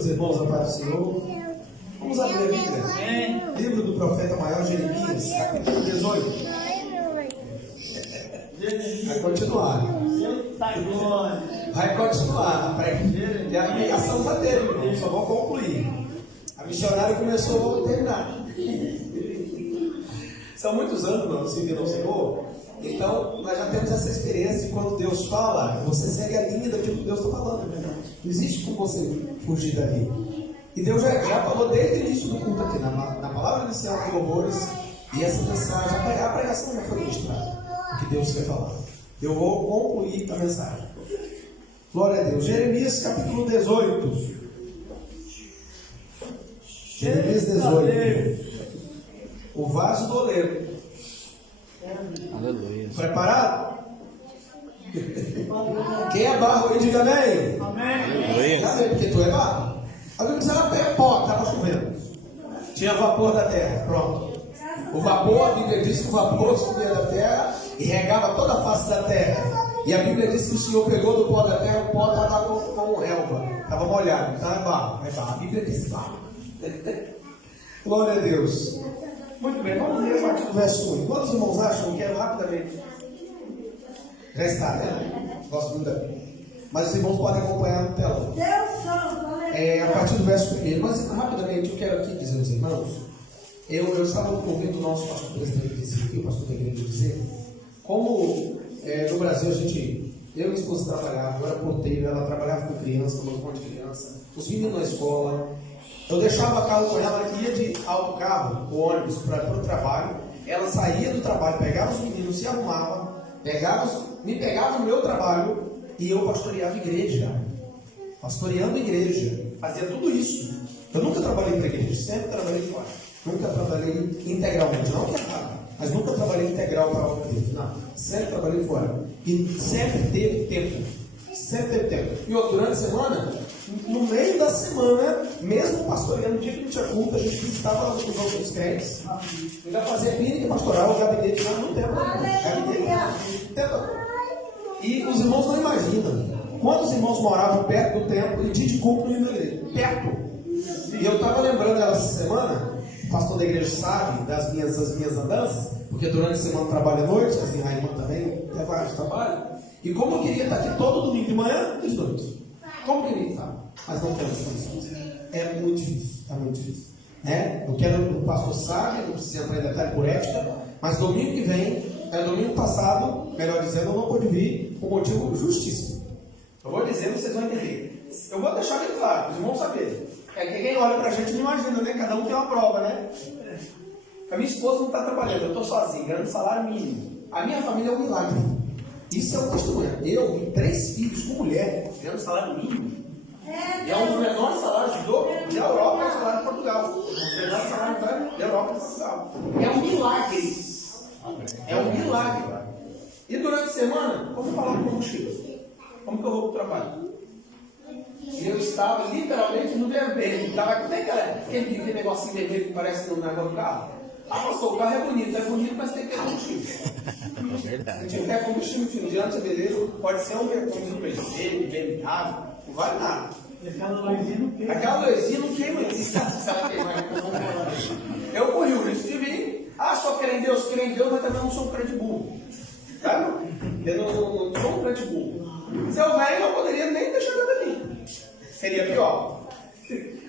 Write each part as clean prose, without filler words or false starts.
Os irmãos, a paz do Senhor. Vamos abrir a Bíblia. Livro do profeta maior Jeremias, capítulo 18. Vai continuar. Vai continuar. E a pregação já teve, irmão. Só vou concluir. A missionária começou, vou terminar. São muitos anos, irmão, seguindo ao Senhor. Então, nós já temos essa experiência de quando Deus fala, você segue a linha daquilo que Deus está falando. Não existe como você fugir dali. E Deus já falou desde o início do culto aqui, na palavra inicial dos louvores, e essa mensagem, a pregação já foi ministrada, o que Deus quer falar. Eu vou concluir a mensagem. Glória a Deus. Jeremias capítulo 18. Jeremias 18. O vaso do oleiro. Aleluia. Preparado? Quem é barro, ele diga amém. Amém. Já vê porque tu é barro. A Bíblia diz ela pega pó, estava chovendo. Tinha vapor da terra, pronto. O vapor, a Bíblia diz que o vapor subia da terra e regava toda a face da terra. E a Bíblia diz que o Senhor pegou do pó da terra, o pó estava como relva, estava molhado. Então é barro, é barro. A Bíblia diz barro. Glória a Deus. Muito bem, vamos ler a partir do verso 1. Quantos irmãos acham que é rapidamente? Já está, né? Gosto muito da Bíblia. Mas os irmãos podem acompanhar no telão. A partir do verso 1. Mas rapidamente eu quero aqui dizer aos irmãos. Eu estava ouvindo o nosso pastor presidente dizer aqui, o pastor da igreja dizer, como no Brasil eu e minha esposa trabalhava, eu era porteiro, ela trabalhava com criança, com um monte de criança, os meninos na escola. Eu deixava o carro com ela, que ia de autocarro, o ônibus, para o trabalho. Ela saía do trabalho, pegava os meninos, se arrumava, me pegava no meu trabalho e eu pastoreava igreja. Pastoreando igreja. Fazia tudo isso. Eu nunca trabalhei para igreja, sempre trabalhei fora. Nunca trabalhei integralmente, não que é errado, mas nunca trabalhei integral para a obra de Deus. Não, sempre trabalhei fora. E sempre teve tempo. Sempre teve tempo. E durante a semana, no meio da semana, mesmo pastoreando, no dia que não tinha culto, a gente visitava lá com os outros crentes. Ainda fazia clínica pastoral, o gabinete lá no tempo. E os irmãos não imaginam quantos irmãos moravam perto do templo e dia de culto no igreja. Perto. E eu estava lembrando essa semana, o pastor da igreja sabe das minhas andanças, porque durante a semana eu trabalho à noite, assim, a irmã também tem vários trabalhos. E como eu queria estar aqui todo domingo de manhã e de noite. Como eu queria estar? Mas não temos condições. É muito difícil. É muito difícil. O pastor sabe, não precisa entrar em detalhe por ética, mas domingo que vem, domingo passado, melhor dizendo, eu não pude vir por motivo justíssimo. Eu vou dizer, vocês vão entender. Eu vou deixar bem claro, para os irmãos saberem. É que quem olha para a gente não imagina, né? Cada um tem uma prova, né? A minha esposa não está trabalhando, eu estou sozinho, ganhando salário mínimo. A minha família é um milagre. Isso é um testemunho. Eu e 3 filhos com mulher, ganhando salário mínimo. E é um dos menores salários da Europa, é o salário de Portugal. O menor salário da Europa e Portugal. É um milagre. É um milagre. E durante a semana, como falar com combustível? Como que eu vou para o trabalho? Eu estava literalmente no vermelho. Estava nem aquele negocinho vermelho que parece no negócio do carro. Pastor, o carro é bonito, mas tem que ter combustível. É verdade. Se tiver combustível fino diante, beleza, pode ser um combustível Mercedes, BMW, não vale nada. Aquela luzinha não queima, eu corri o risco de vir. Só creio em Deus, mas também não sou um crente burro. Tá? Eu não sou um crente burro. Se eu velho, eu poderia nem ter chegado aqui. Seria pior.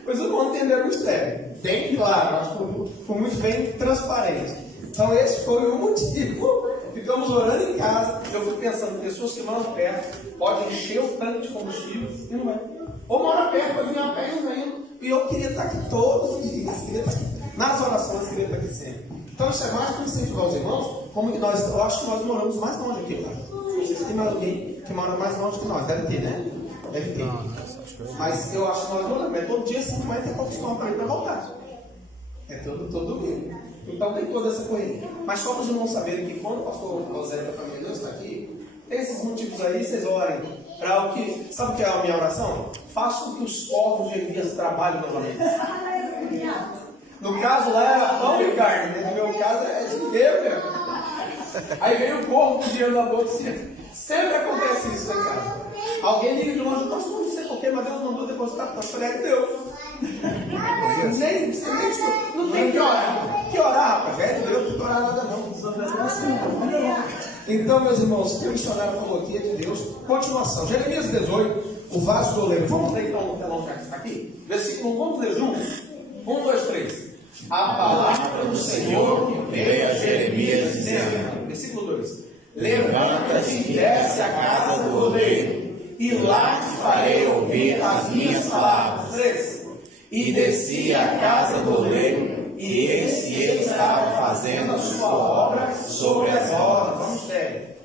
Mas eu não entender o mistério. Bem claro, acho que foi muito bem transparente. Então esse foi o motivo. Ficamos orando em casa. Eu fui pensando, pessoas que moram perto podem encher o tanque de combustível e não vai. Ou mora perto, pode vir a pé e não vem. E eu queria estar aqui todos os dias. Nas orações, queria estar aqui sempre. Então isso é mais para incentivar os irmãos. Como que eu acho que nós moramos mais longe aqui, cara. Não sei se tem mais alguém que mora mais longe que nós. Deve ter, né? Deve ter. Mas eu acho que nós moramos. É todo dia 50 e poucos quilômetros para ir para voltar. É todo domingo. Então tem toda essa corrida. Mas só para os irmãos saberem que quando o pastor Rosélio da família não está aqui, tem esses motivos aí, vocês orem para o que. Sabe o que é a minha oração? Faça com que os corvos de Elias trabalhem novamente. No caso lá era pão e carne, né? No meu caso é dinheiro mesmo. Aí veio o corvo com dinheiro na boca. Sempre acontece isso, né, cara? Alguém liga de longe, não sei porquê, mas Deus mandou depositar para a de Deus. Não tem que orar. Que orar, rapaz? É de Deus, não tem que orar nada não. Então, meus irmãos, o que o missionário falou aqui é de Deus. Continuação, Jeremias 18, o vaso do oleiro. Vamos ler então o telão que está aqui? Versículo 1, vamos ler juntos? 1, 2, 3. A palavra do Senhor que veio a Jeremias dizendo, versículo 2: levanta-te e desce à casa do oleiro, e lá te farei ouvir as minhas palavras. 3. E desci à casa do oleiro, e eis que ele estava fazendo a sua obra sobre as rodas. Vamos ver.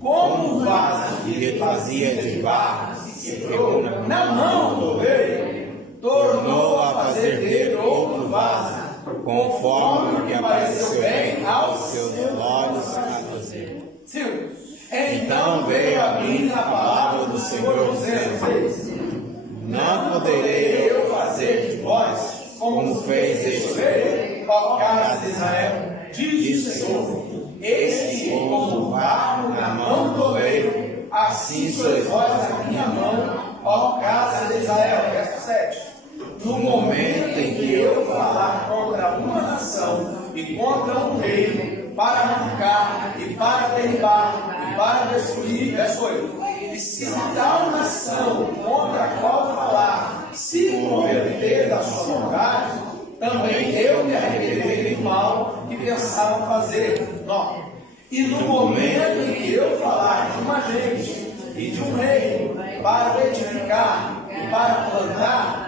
Como o vaso que ele fazia de barro se quebrou na mão do oleiro, tornou a fazer dele outro vaso, conforme o que pareceu bem aos seus olhos a fazer. 5. Então veio a mim a palavra do Senhor dizendo: não poderei eu fazer de vós como fez este rei, ó casa de Israel, diz o Senhor: eis que como barro na mão do oleiro, assim sois vós na minha mão, ó casa de Israel. Verso 7. No momento em que eu falar contra uma nação e contra um reino, para arrancar e para derribar e para destruir, verso 8. E se tal nação contra a qual falar se converter da sua vontade, também eu me arrependerei do mal que pensavam fazer. 9. E no momento em que eu falar de uma gente e de um reino para edificar e para plantar,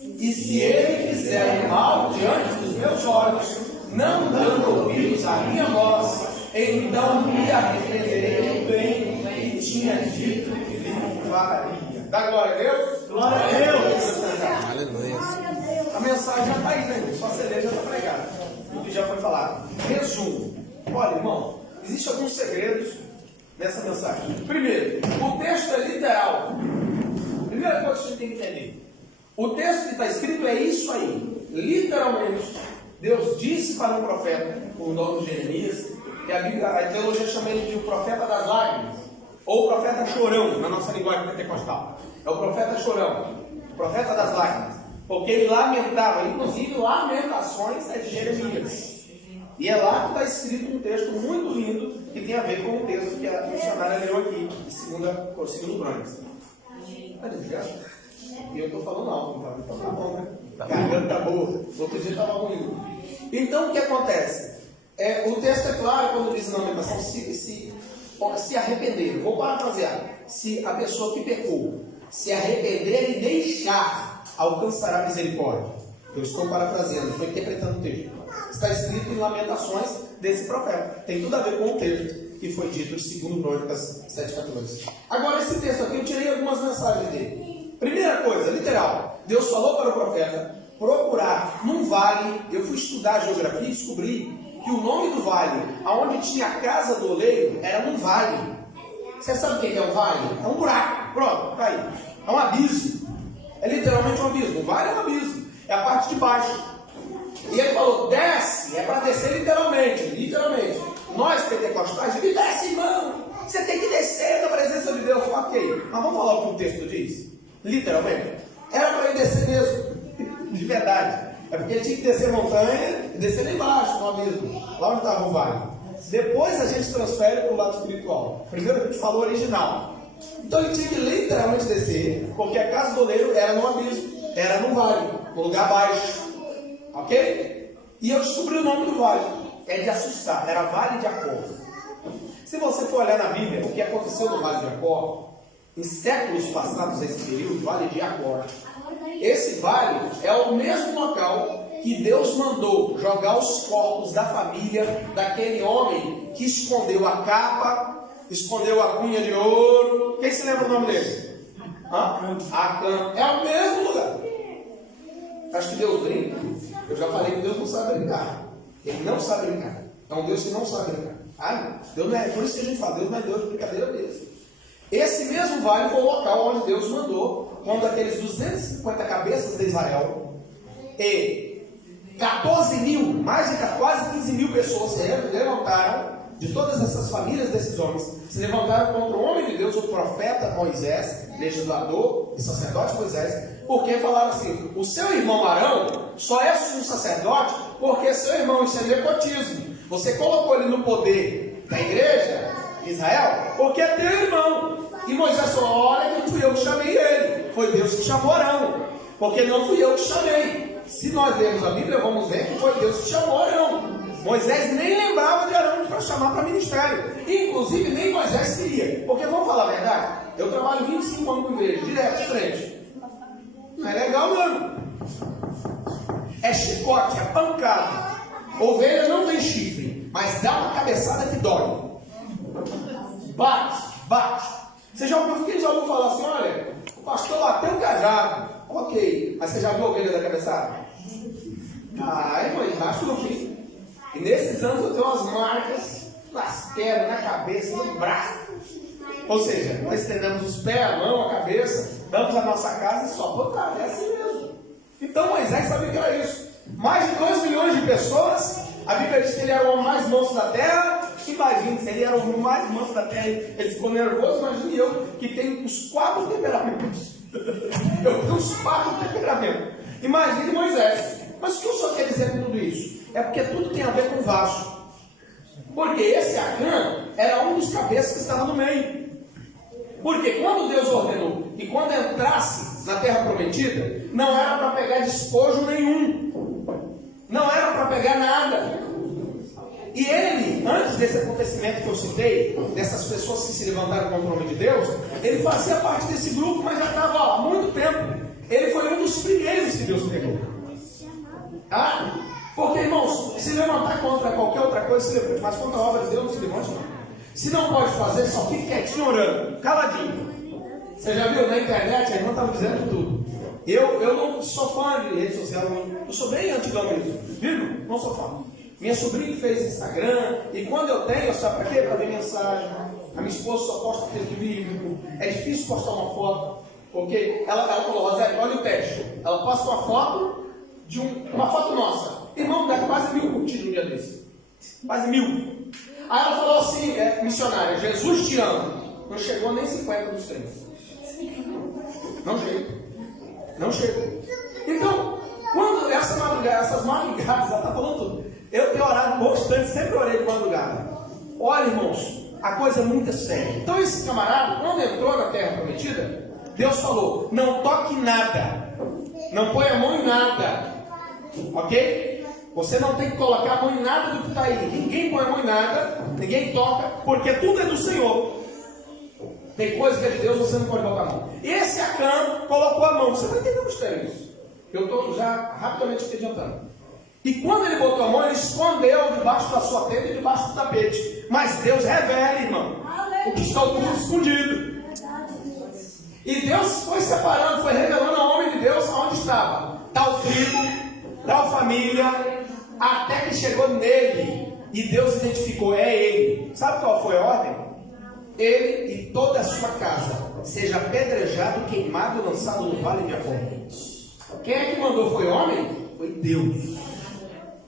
e se ele fizer o mal diante dos meus olhos, não dando ouvidos à minha voz, então me arrependerei do bem que tinha dito que lhe faria. Dá glória a Deus? Glória a Deus! Aleluia. A mensagem já está aí, né? Só você ler já está pregada. O que já foi falado. Resumo. Olha, irmão, existem alguns segredos nessa mensagem. Primeiro, o texto é literal. Primeira coisa que a gente tem que entender. O texto que está escrito é isso aí. Literalmente, Deus disse para o profeta, o nome de Jeremias, que a teologia chama ele de o profeta das lágrimas, ou o profeta chorão, na nossa linguagem pentecostal. É o profeta chorão, o profeta das lágrimas, porque ele lamentava, inclusive lamentações é de Jeremias. E é lá que está escrito um texto muito lindo, que tem a ver com o texto que a missionária leu aqui, de segundo Crônicas. Está dizendo? E eu estou falando alto, tá? Então tá bom, né? A garganta tá boa, o outro dia estava ruim. Então o que acontece? O texto é claro quando diz na lamentação se arrepender. Vou parafrasear. Se a pessoa que pecou se arrepender e deixar, alcançará misericórdia. Eu estou parafraseando, estou interpretando o texto. Está escrito em Lamentações desse profeta. Tem tudo a ver com o texto que foi dito de 2 Crônicas 7,14. Agora esse texto aqui eu tirei algumas mensagens dele. Primeira coisa, literal, Deus falou para o profeta procurar num vale. Eu fui estudar a geografia e descobri que o nome do vale, aonde tinha a casa do oleiro, era num vale. Você sabe o que é um vale? É um buraco, pronto, tá aí. É um abismo, é literalmente um abismo. O vale é um abismo, é a parte de baixo. E ele falou, desce, é para descer literalmente. Nós pentecostais, ele desce, irmão, você tem que descer na presença de Deus. Ok, mas vamos falar o que o texto diz? Literalmente, era para ele descer mesmo, de verdade. É porque ele tinha que descer a montanha e descer lá embaixo, no abismo, lá onde estava o vale. Depois a gente transfere para o lado espiritual. Primeiro a gente falou original. Então ele tinha que literalmente descer, porque a casa do oleiro era no abismo, era no vale, no lugar baixo. Ok? E eu descobri o nome do vale. É de assustar, era Vale de Acor. Se você for olhar na Bíblia, o que aconteceu no Vale de Acor, em séculos passados, esse período, Vale de Acor, esse vale é o mesmo local que Deus mandou jogar os corpos da família daquele homem que escondeu a capa, escondeu a cunha de ouro. Quem se lembra o nome dele? Acã. É o mesmo lugar. Acho que Deus brinca. Eu já falei que Deus não sabe brincar. Ele não sabe brincar. É um Deus que não sabe brincar. Deus não é, por isso que a gente fala, Deus não é Deus de brincadeira mesmo. Esse mesmo vale foi o local onde Deus mandou, quando aqueles 250 cabeças de Israel e 14 mil, mais de quase 15 mil pessoas se levantaram de todas essas famílias desses homens, se levantaram contra o homem de Deus, o profeta Moisés, legislador e sacerdote Moisés, porque falaram assim: o seu irmão Arão só é sumo sacerdote porque seu irmão, isso é nepotismo. Você colocou ele no poder da igreja de Israel porque é teu irmão. E Moisés falou: olha que não fui eu que chamei ele, foi Deus que chamou Arão, porque não fui eu que chamei. Se nós lermos a Bíblia, vamos ver que foi Deus que chamou Arão. Moisés nem lembrava de Arão para chamar para ministério. Inclusive, nem Moisés queria. Porque, vamos falar a verdade, eu trabalho 25 anos com igreja, direto de frente. Não é legal, não. É chicote, é pancada. Ovelha não tem chifre, mas dá uma cabeçada que dói. Bate, bate. Você já ouviu, quem já ouviu falar assim: olha, o pastor bateu o cajado. Ok, mas você já viu a ovelha da cabeçada? Ai, mãe, embaixo do fim. E nesses anos eu tenho umas marcas nas pernas, na cabeça, no braço. Ou seja, nós estendemos os pés, a mão, a cabeça, damos a nossa casa e só botar. É assim mesmo. Então Moisés sabia que era isso. Mais de 2 milhões de pessoas. A Bíblia diz que ele era o homem mais manso da terra. Imagine, se ele era o homem mais manso da terra, ele ficou nervoso. Imagine eu, que tenho os 4 temperamentos. Eu tenho os 4 temperamentos. Imagine Moisés. Mas o que o senhor quer dizer com tudo isso? É porque tudo tem a ver com vaso. Porque esse Acã era um dos cabeças que estava no meio. Porque quando Deus ordenou que quando entrasse na terra prometida, não era para pegar despojo nenhum. Não era para pegar nada. E ele, antes desse acontecimento que eu citei, dessas pessoas que se levantaram contra o homem de Deus, ele fazia parte desse grupo, mas já estava há muito tempo. Ele foi um dos primeiros que Deus pegou. Ah, porque, irmãos, se levantar contra qualquer outra coisa, se levante. Mas contra a obra de Deus, não se levante, não. Se não pode fazer, só fique quietinho orando, caladinho. Você já viu na internet, a irmã estava dizendo tudo. Eu não sou fã de rede social, eu sou bem antigão mesmo. Viu? Não sou fã. Minha sobrinha fez Instagram, e quando eu tenho, sabe para quê? Para ver mensagem. A minha esposa só posta texto bíblico. É difícil postar uma foto, porque ela falou: Rosé, olha o teste. Ela posta uma foto de uma foto nossa. Irmão, dá quase 1000 curtidas no dia desse. Quase 1000. Aí ela falou assim, missionária: Jesus te ama. Não chegou nem 50 dos 30. Não chega. Não chega. Então, quando essas madrugadas, ela está falando tudo. Eu tenho orado bastante, sempre orei de madrugada. Olha, irmãos, a coisa é muito séria. Então esse camarada, quando entrou na terra prometida, Deus falou: não toque nada. Não põe a mão em nada. Ok? Você não tem que colocar a mão em nada do que está aí. Ninguém põe a mão em nada, ninguém toca, porque tudo é do Senhor. Tem coisa que é de Deus, você não pode botar a mão. Esse Acã colocou a mão. Você vai entender o mistério disso. Eu estou já rapidamente te adiantando. E quando ele botou a mão, ele escondeu debaixo da sua tenda e debaixo do tapete. Mas Deus revela, irmão, o que está tudo escondido. E Deus foi separando, foi revelando ao homem de Deus onde estava tal tribo, tal família, até que chegou nele. E Deus identificou: é ele. Sabe qual foi a ordem? Ele e toda a sua casa seja apedrejado, queimado e lançado no vale de Acon. Quem é que mandou? Foi homem? Foi Deus.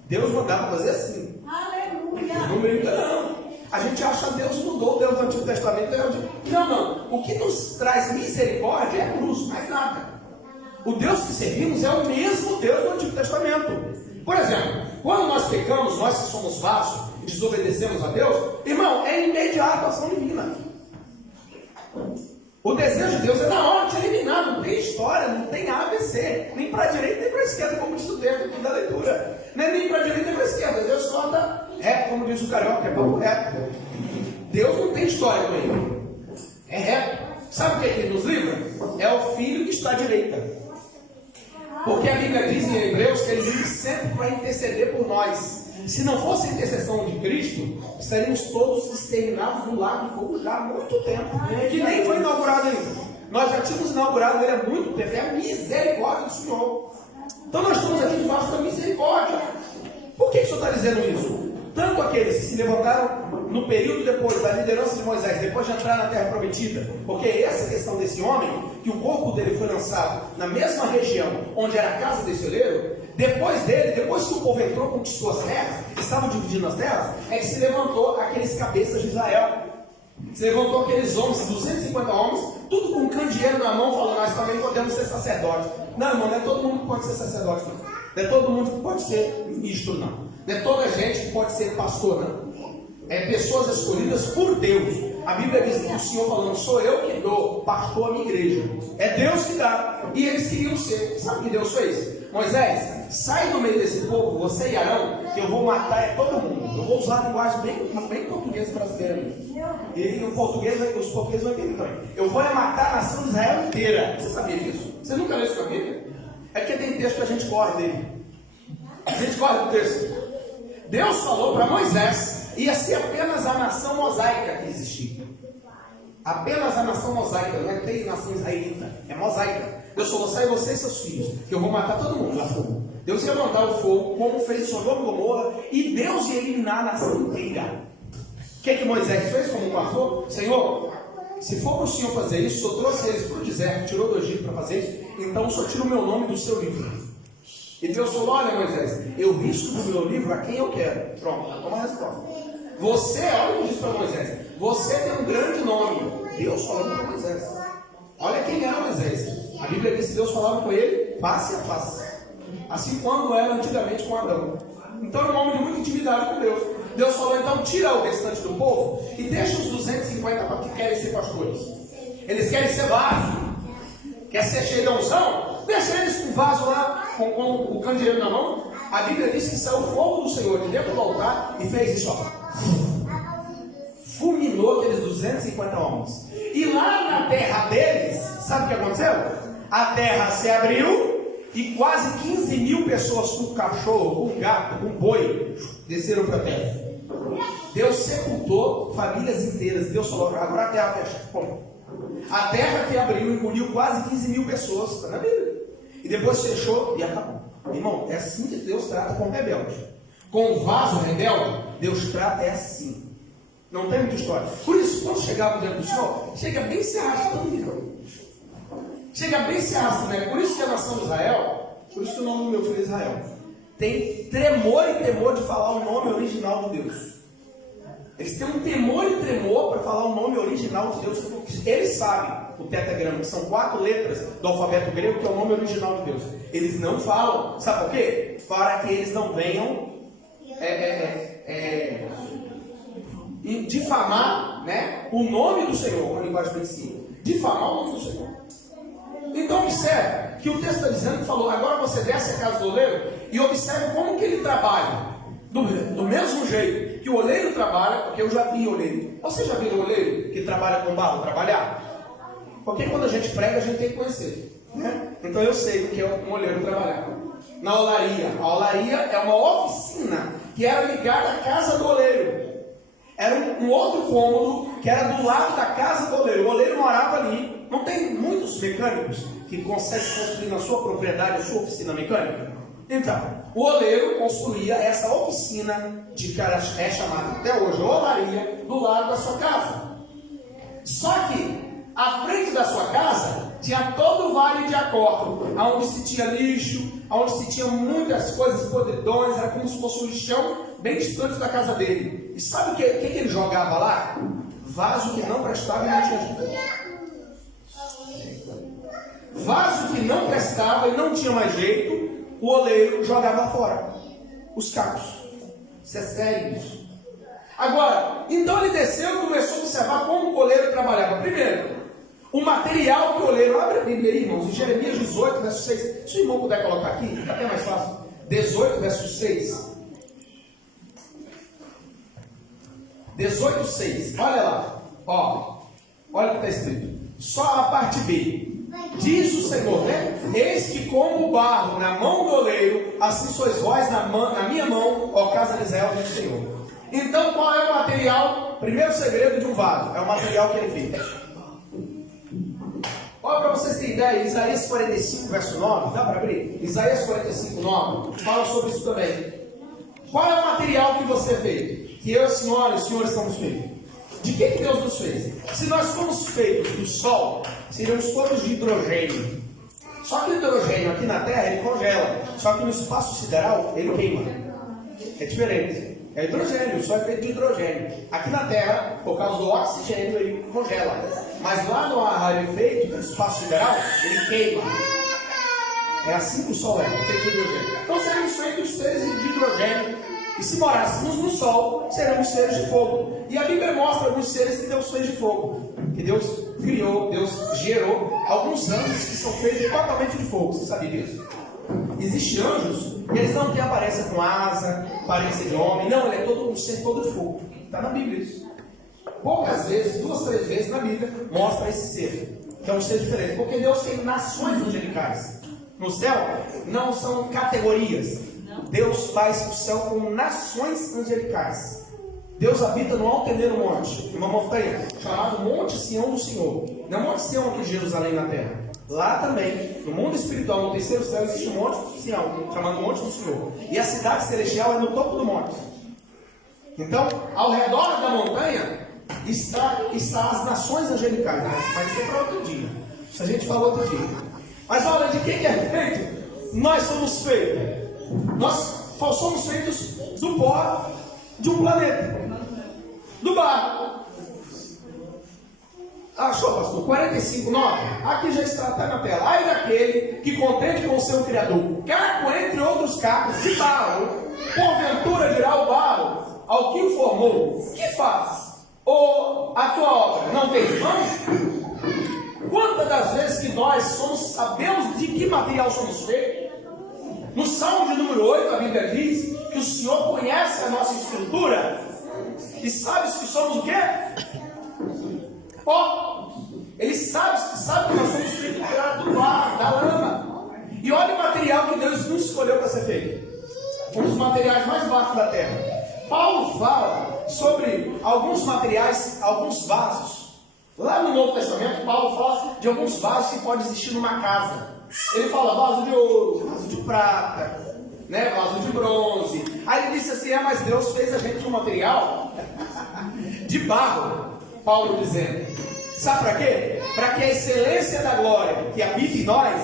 Deus mandava fazer assim. Aleluia. Não brinca, não. A gente acha que Deus mudou, Deus do Antigo Testamento. Não. O que nos traz misericórdia é a cruz, mais nada. O Deus que servimos é o mesmo Deus do Antigo Testamento. Por exemplo, quando nós pecamos, nós que somos vasos, desobedecemos a Deus, irmão, é imediato a ação divina. O desejo de Deus é na hora de ser eliminado. Não tem história, não tem ABC, nem para a direita nem para a esquerda, como diz o texto da leitura. Nem para a direita nem para a esquerda. Deus corta reto, como diz o carioca, é papo reto. Deus não tem história com ele. É reto. Sabe o que ele nos livra? É o Filho que está à direita. Porque a Bíblia diz em Hebreus que ele vive sempre para interceder por nós. Se não fosse a intercessão de Cristo, estaríamos todos exterminados no lago de fogo já há muito tempo, que nem foi inaugurado ainda. Nós já tínhamos inaugurado ele há muito tempo. É a misericórdia do Senhor. Então nós estamos aqui debaixo da misericórdia. Por que o Senhor está dizendo isso? tanto aqueles que se levantaram no período depois da liderança de Moisés, depois de entrar na terra prometida, porque essa questão desse homem, que o corpo dele foi lançado na mesma região onde era a casa desse oleiro, depois dele, depois que o povo entrou, conquistou as terras, estavam dividindo as terras, é que se levantou aqueles cabeças de Israel. Se levantou aqueles homens, 250 homens, tudo com um candeeiro na mão, falando: nós também podemos ser sacerdotes. Não, irmão, não é todo mundo que pode ser sacerdote, não. Não é todo mundo que pode ser ministro, não. Não é toda gente que pode ser pastor, não. É pessoas escolhidas por Deus. A Bíblia diz que o Senhor falando: sou eu que dou pastor à minha igreja. É Deus que dá. E eles queriam ser. Sabe o que Deus fez? Moisés, sai do meio desse povo, você e Arão, que eu vou matar todo mundo. Eu vou usar a linguagem bem portuguesa brasileira. E os portugueses vão entender também. Eu vou matar a nação de Israel inteira. Você sabia disso? Você nunca leu isso na Bíblia? É porque tem texto que a gente corre dele. A gente corre do texto. Deus falou para Moisés: ia ser apenas a nação mosaica que existia. Apenas a nação mosaica, não é tem nação israelita, é mosaica. Deus falou: sai você e seus filhos, que eu vou matar todo mundo lá fogo. Deus ia mandar o fogo, como fez Sodoma e Gomorra, e Deus ia eliminar a nação inteira. O que Moisés fez como pastor? Senhor, se for para o Senhor fazer isso, o Senhor trouxe eles para o deserto, tirou do Egito para fazer isso, então o Senhor tira o meu nome do seu livro. E Deus falou: olha, Moisés, eu risco do meu livro a quem eu quero. Pronto, toma a resposta. Você, olha o que diz para Moisés: você tem um grande nome. Deus falando para Moisés. Olha quem era Moisés. A Bíblia diz que Deus falava com ele face a face. Assim quando era antigamente com Adão. Então é um homem de muita intimidade com Deus. Deus falou: então tira o restante do povo e deixa os 250 que querem ser pastores. Eles querem ser vaso. Quer ser cheio de unção? Deixa eles com o vaso lá, com o candeeiro na mão. A Bíblia diz que saiu o fogo do Senhor de dentro do altar e fez isso, ó. Fulminou aqueles 250 homens. E lá na terra deles, sabe o que aconteceu? A terra se abriu e quase 15 mil pessoas com cachorro, com gato, com boi, desceram para a terra. Deus sepultou famílias inteiras. Deus falou: agora a terra fecha. Bom, a terra que abriu engoliu quase 15 mil pessoas. Está na Bíblia. E depois fechou e acabou. Irmão, é assim que Deus trata com o rebelde. Com o vaso rebelde, Deus trata assim. Não tem muita história. Por isso, quando chegava diante do Senhor, chega bem se arrastando. Chega bem se arrastando. Por isso que a nação de Israel, por isso que o nome do meu filho é Israel, tem tremor e temor de falar o nome original de Deus. Eles têm um temor e tremor para falar o nome original de Deus. Eles sabem o tetragrama, que são 4 letras do alfabeto grego, que é o nome original de Deus. Eles não falam. Sabe por quê? Para que eles não venham difamar, né, o nome do Senhor, uma linguagem bem simples. Difamar o nome do Senhor. Então observe que o texto está dizendo que falou: agora você desce a casa do oleiro e observe como que ele trabalha. Do mesmo jeito que o oleiro trabalha, porque eu já vi oleiro. Você já viu o oleiro que trabalha com barro trabalhar? Porque quando a gente prega, a gente tem que conhecer, né? Então eu sei o que é um oleiro trabalhar. Na olaria. A olaria é uma oficina que era ligada à casa do oleiro. Era um outro cômodo que era do lado da casa do oleiro. O oleiro morava ali. Não tem muitos mecânicos que conseguem construir na sua propriedade a sua oficina mecânica? Então, o oleiro construía essa oficina de que é chamada até hoje olaria, do lado da sua casa. Só que à frente da sua casa tinha todo o vale de Acor, onde se tinha lixo, onde se tinha muitas coisas podridões, era como se fosse um lixão bem distante da casa dele. E sabe o que ele jogava lá? Vaso que não prestava e não tinha jeito. Vaso que não prestava e não tinha mais jeito, o oleiro jogava fora os cacos. Isso é sério isso. Agora, então ele desceu e começou a observar como o oleiro trabalhava. Primeiro, o material que o oleiro... Abre a Bíblia aí, irmãos, em Jeremias 18, verso 6. Se o irmão puder colocar aqui, fica até mais fácil. 18, verso 6. 18, 6. Olha lá. Ó, olha o que está escrito. Só a parte B. Diz o Senhor, né? Eis que como o barro na mão do oleiro, assim sois vós na minha mão, ó casa de Israel, diz o Senhor. Então qual é o material? Primeiro segredo de um vaso. É o material que ele fez. Olha para vocês terem ideia, Isaías 45, verso 9. Dá para abrir? Isaías 45, 9. Fala sobre isso também. Qual é o material que você fez? Que eu, senhora e os senhores somos feitos? De que Deus nos fez? Se nós fomos feitos do Sol, seríamos todos de hidrogênio. Só que o hidrogênio aqui na Terra ele congela. Só que no espaço sideral ele queima. É diferente. É hidrogênio, o Sol é feito de hidrogênio. Aqui na Terra, por causa do oxigênio, ele congela. Mas lá no rarefeito, no espaço sideral, ele queima. É assim que o Sol é feito de hidrogênio. Então seremos feitos de seres de hidrogênio. E se morássemos no Sol, seremos seres de fogo. E a Bíblia mostra alguns seres que Deus fez de fogo. Que Deus criou, Deus gerou alguns anjos que são feitos totalmente de fogo. Você sabia disso? Existem anjos, eles não têm aparência com asa, aparência de homem. Não, ele é todo um ser todo de fogo. Está na Bíblia isso. Poucas vezes, 2, 3 vezes na Bíblia, mostra esse ser. Que é um ser diferente. Porque Deus tem nações angelicais. No céu, não são categorias. Deus faz o céu com nações angelicais. Deus habita no alteneiro monte, uma montanha, chamado Monte Sião do Senhor. Não é Monte Sião aqui de Jerusalém na terra. Lá também, no mundo espiritual, no terceiro céu, existe um Monte Sião, chamado Monte do Senhor. E a cidade celestial é no topo do monte. Então, ao redor da montanha, está as nações angelicais. Mas isso é para outro dia. Isso a gente fala outro dia. Mas olha, de quem é feito? Nós somos feitos. Nós somos feitos do pó de um planeta, do barro. Achou, pastor? 45:9. Aqui já está na tela. Ai daquele que contente com o seu Criador, caco entre outros cacos de barro, porventura dirá o barro ao que o formou: que faz? Ou a tua obra não tem mãos? Quantas das vezes que nós sabemos de que material somos feitos? No Salmo de número 8, a Bíblia diz que o Senhor conhece a nossa estrutura e sabe que somos o quê? Pó. Ele sabe que nós somos feitos do barro, da lama. E olha o material que Deus nos escolheu para ser feito. Um dos materiais mais baixos da terra. Paulo fala sobre alguns materiais, alguns vasos. Lá no Novo Testamento, Paulo fala de alguns vasos que podem existir numa casa. Ele fala vaso de ouro, vaso de prata, né, vaso de bronze. Aí ele disse assim: mas Deus fez a gente de um material de barro. Paulo dizendo, sabe para quê? Para que a excelência da glória que habita em nós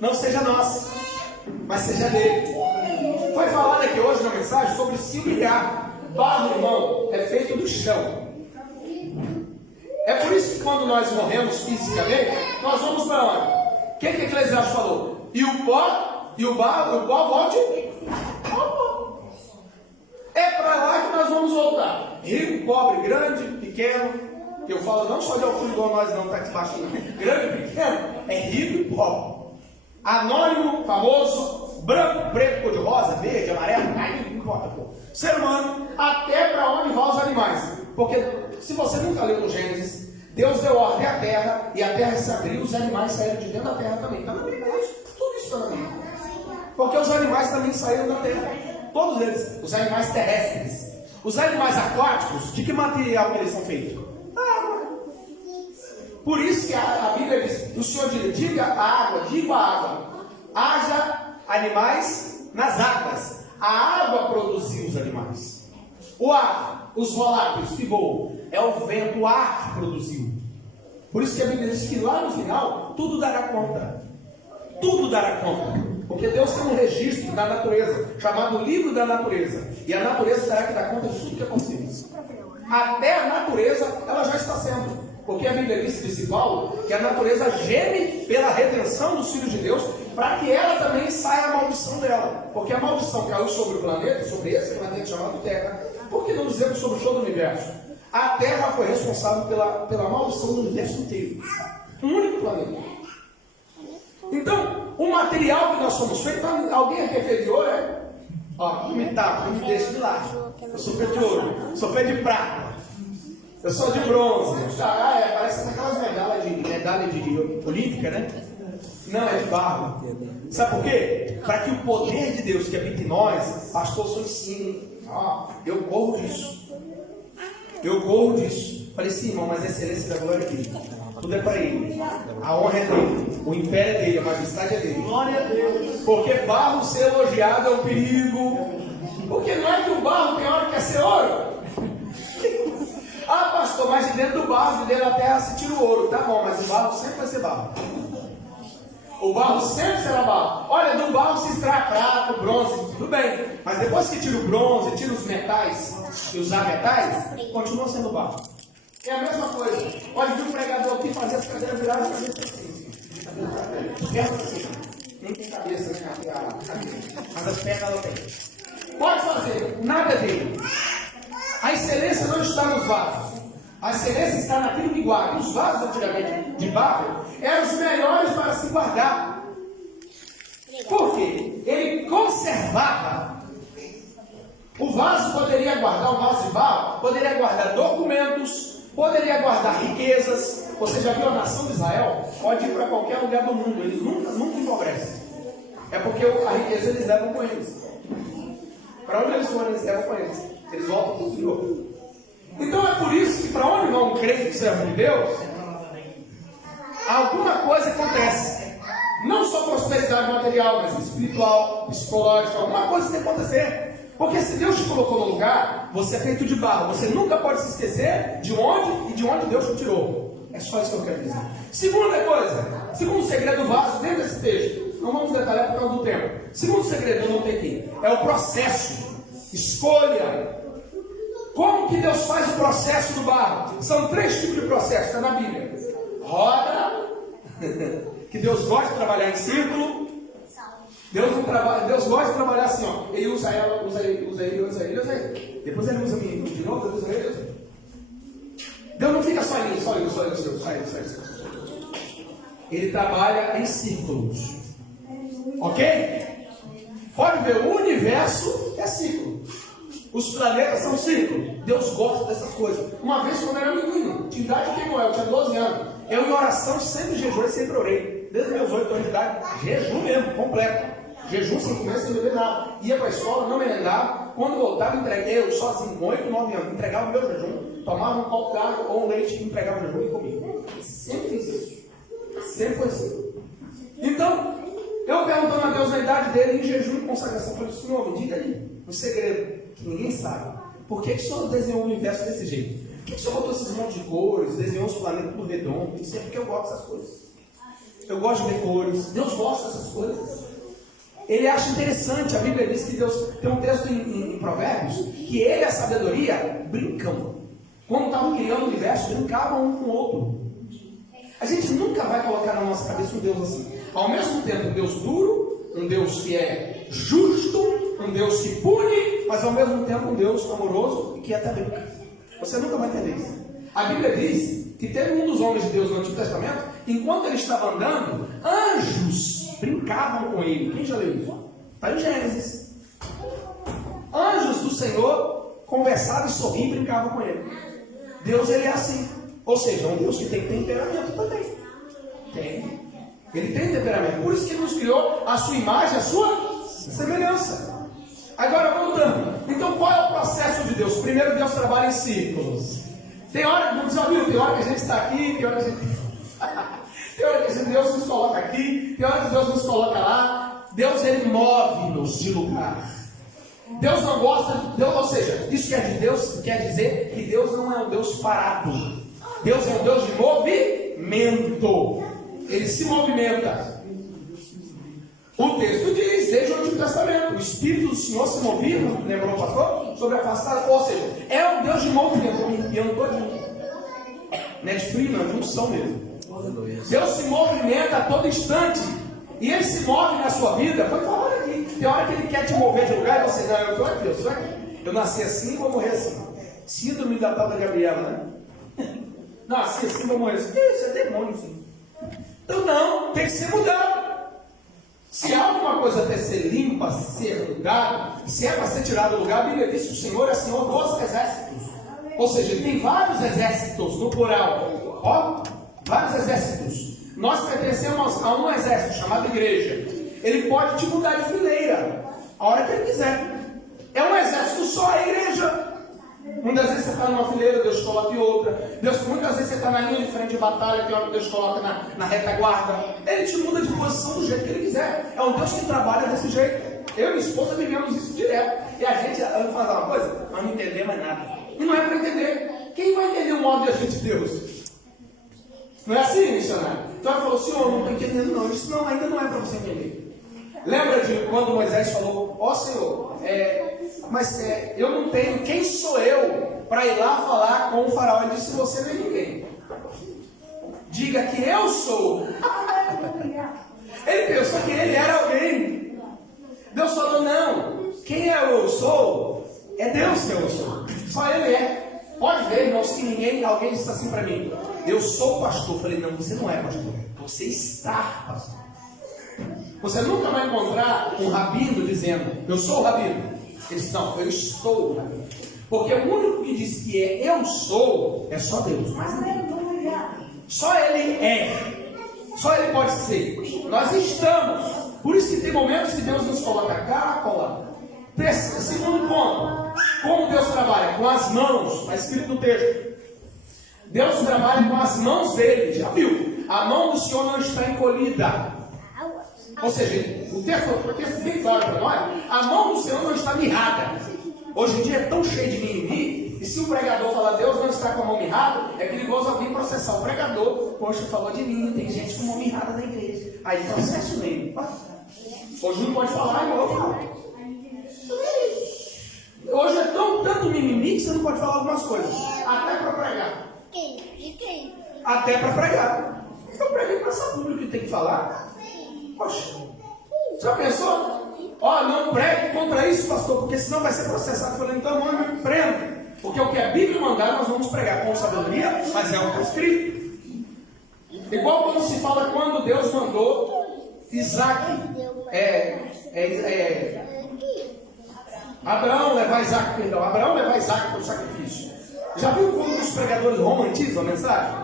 não seja nossa, mas seja dele. Foi falado aqui hoje na mensagem sobre se brilhar. Barro, irmão, é feito do chão. É por isso que quando nós morremos fisicamente, nós vamos para onde? O que Eclesiastes falou? E o pó, e o barro, o pó volte ao pó. É para lá que nós vamos voltar. Rico, pobre, grande, pequeno. Que eu falo não só de altura igual nós não, está aqui embaixo. Grande, pequeno, é rico e pobre. Anônimo, famoso, branco, preto, cor de rosa, verde, amarelo, não importa, pô. Ser humano, até para onde vão os animais. Porque se você nunca leu no Gênesis, Deus deu ordem à terra, e a terra se abriu, os animais saíram de dentro da terra também. Está na Bíblia, tudo isso está na Bíblia. Porque os animais também saíram da terra. Todos eles, os animais terrestres. Os animais aquáticos, de que material que eles são feitos? Água. Por isso que a Bíblia diz, o Senhor diz, diga a água, haja animais nas águas. A água produziu os animais. O ar, os voláteis que voam, é o vento, o ar que produziu. Por isso que a Bíblia diz que lá no final, tudo dará conta. Tudo dará conta. Porque Deus tem um registro da natureza, chamado livro da natureza. E a natureza terá que dar conta de tudo que acontece. Até a natureza, ela já está sendo. Porque a Bíblia diz Paulo, que a natureza geme pela redenção dos filhos de Deus, para que ela também saia a maldição dela. Porque a maldição caiu sobre o planeta, sobre esse planeta chamado Terra. Por que não dizemos sobre todo o universo? A Terra foi responsável pela maldição do universo inteiro. Um único planeta. Então, o material que nós somos feitos, alguém aqui é feito de ouro, é? Ó, não me tapa, não me deixa de lado. Eu sou feito de ouro, sou feito de prata. Eu sou de bronze. Parece aquelas medalhas de olímpica, né? Não, é de barro. Sabe por quê? Para que o poder de Deus que habita em nós, pastor, só ensine. Eu corro disso. Falei, sim, irmão, mas a excelência da glória é dele. Tudo é para ele. A honra é dele. O império é dele. A majestade é dele. Glória a Deus. Porque barro ser elogiado é um perigo. Porque não é que o barro tem hora que quer ser ouro. Ah, pastor, mas de dentro do barro, de dentro da terra se tira o ouro. Tá bom, mas o barro sempre vai ser barro. O barro sempre será barro. Olha, do barro se extrai prata, bronze, tudo bem. Mas depois que tira o bronze, tira os metais e os ametais, continua sendo barro. É a mesma coisa. Olha, viu um pregador aqui fazer as cadeiras viradas e cabeça assim. Perto assim. Nem tem cabeça, né? Mas as pernas não tem. Pode fazer, nada dele. A excelência não está nos vasos. A excelência está naquilo que guarda. Os vasos antigamente de barro eram os melhores para se guardar. Por quê? Ele conservava. O vaso poderia guardar, um vaso de barro, poderia guardar documentos, poderia guardar riquezas. Você já viu a nação de Israel? Pode ir para qualquer lugar do mundo, eles nunca empobrecem. É porque a riqueza eles levam com eles. Para onde eles forem, eles levam com eles. Eles voltam para o Senhor. Então é por isso que para onde vão um crente servo de Deus, alguma coisa acontece. Não só prosperidade material, mas espiritual, psicológica, alguma coisa tem que acontecer. Porque se Deus te colocou no lugar, você é feito de barro. Você nunca pode se esquecer de onde e de onde Deus te tirou. É só isso que eu quero dizer. Segunda coisa, segundo segredo vaso dentro desse texto. Não vamos detalhar por causa do tempo. Segundo segredo, eu não tenho aqui. É o processo. Escolha. Como que Deus faz o processo do barro? São 3 tipos de processo, está na Bíblia. Roda, que Deus gosta de trabalhar em círculo. Deus gosta de trabalhar assim, ó. Ele usa ela, usa ele. Depois ele usa mim de novo, Deus usa ele. Deus não fica só ele. Ele trabalha em círculos. Ok? Pode ver, o universo é círculo. Os planetas são círculos. Deus gosta dessas coisas. Uma vez, quando eu era menino, tinha idade de Noel, eu tinha 12 anos. Eu, em oração, sempre jejuei, sempre orei. Desde meus 8 anos de idade, jejum mesmo, completo. Jejum sem comer, sem beber nada. Ia para a escola, não me lembrava. Quando voltava, entreguei, eu sozinho, com 8, 9 anos, entregava o meu jejum, tomava um copo d'água ou um leite, entregava o jejum e comia. Sempre fiz isso. Sempre foi assim. Então, eu perguntando a Deus na idade dele, em jejum e consagração, eu falei, Senhor, me diga aí, um segredo que ninguém sabe. Por que o Senhor desenhou o universo desse jeito? Por que o Senhor botou esses montes de cores, desenhou os planetas tudo redondo? Isso é porque eu gosto dessas coisas. Eu gosto de ver cores. Deus gosta dessas coisas. Ele acha interessante. A Bíblia diz que Deus tem um texto em Provérbios que ele e a sabedoria brincam. Quando estavam criando o universo, brincavam um com o outro. A gente nunca vai colocar na nossa cabeça um Deus assim. Ao mesmo tempo, um Deus duro, um Deus que é justo, um Deus que pune, mas ao mesmo tempo um Deus amoroso e que até brinca. Você nunca vai entender isso. A Bíblia diz que teve um dos homens de Deus no Antigo Testamento, enquanto ele estava andando, anjos brincavam com ele. Quem já leu isso? Está em Gênesis. Anjos do Senhor conversavam e sorriam e brincavam com ele. Deus, ele é assim. Ou seja, é um Deus que tem temperamento também. Tem. Ele tem temperamento. Por isso que ele nos criou a sua imagem, a sua semelhança. Agora, voltando. Então, qual é o processo de Deus? Primeiro, Deus trabalha em círculos. Tem hora, não já viu? Tem hora que a gente está aqui, tem hora que a gente... tem hora que Deus nos coloca aqui, tem hora que Deus nos coloca lá. Deus, ele move-nos de lugar. Deus não gosta, Deus, ou seja, isso quer dizer que Deus não é um Deus parado. Deus é um Deus de movimento. Ele se movimenta. O texto diz, desde o Antigo Testamento, o Espírito do Senhor se movia, lembrou o pastor? Sobre a face da terra. Ou seja, é um Deus de movimento, movimento todinho. Não é de frio, não, é de unção mesmo. Deus se movimenta a todo instante. E Ele se move na sua vida. Foi falando aqui. Tem hora que Ele quer te mover de lugar e você não, eu estou aqui, eu estou aqui. Eu nasci assim, vou morrer assim. Síndrome da tal da Gabriela, né? Nasci assim, vou morrer assim. Isso é demônio, sim. Então não, tem que ser mudado. Se há alguma coisa até ser limpa, ser mudado, se é para ser tirado do lugar, a Bíblia diz que o Senhor é Senhor dos exércitos. Ou seja, Ele tem vários exércitos no plural. Ó, vários exércitos. Nós pertencemos a um exército chamado igreja. Ele pode te mudar de fileira a hora que Ele quiser. É um exército só, a igreja. Muitas vezes você está numa fileira, Deus coloca em outra. Muitas vezes você está na linha de frente de batalha, tem hora que Deus coloca na retaguarda. Ele te muda de posição do jeito que Ele quiser. É um Deus que trabalha desse jeito. Eu e minha esposa vivemos isso direto. E a gente fala uma coisa, nós não entendemos mais nada. E não é para entender. Quem vai entender o modo de agir de Deus? Não é assim, missionário? Então ela falou, Senhor, não estou entendendo não. Eu disse, não, ainda não é para você entender. Lembra de quando Moisés falou, ó Senhor, eu não tenho, quem sou eu para ir lá falar com o faraó? Ele disse, você não é ninguém. Diga que eu sou. Ele pensou que ele era alguém. Deus falou, não, quem eu sou, é Deus que eu sou. Só Ele é. Pode ver, irmãos, que alguém disse assim para mim, eu sou pastor. Eu falei, não, você não é pastor, você está pastor. Você nunca vai encontrar um rabino dizendo, eu sou o rabino. Ele disse, não, eu estou o rabino. Porque o único que diz que eu sou, é só Deus. Mas só Ele é. Só Ele pode ser. Nós estamos. Por isso que tem momentos que Deus nos coloca cá, colar. Segundo ponto, como Deus trabalha? Com as mãos, está escrito no texto. Deus trabalha com as mãos dele, já viu? A mão do Senhor não está encolhida. Ou seja, o texto é bem claro para nós, a mão do Senhor não está mirrada. Hoje em dia é tão cheio de mimimi, e se o pregador falar Deus não está com a mão mirrada, é perigoso alguém processar o pregador. Poxa, falou de mim, tem gente com mão mirrada na igreja. Aí processo nele. Hoje não pode falar, igual eu falo. Hoje é tanto mimimi que você não pode falar algumas coisas. Até para pregar. Até para pregar. Eu preguei para essa pública que tem que falar. Poxa, já pensou? Ó, não pregue contra isso, pastor, porque senão vai ser processado. Eu falei, então eu me prendo. Porque o que a Bíblia mandar, nós vamos pregar com sabedoria, mas é o prescrito. Igual quando se fala quando Deus mandou Isaac, Abraão levar Isaac para o sacrifício. Já viu como os pregadores romantizam a mensagem?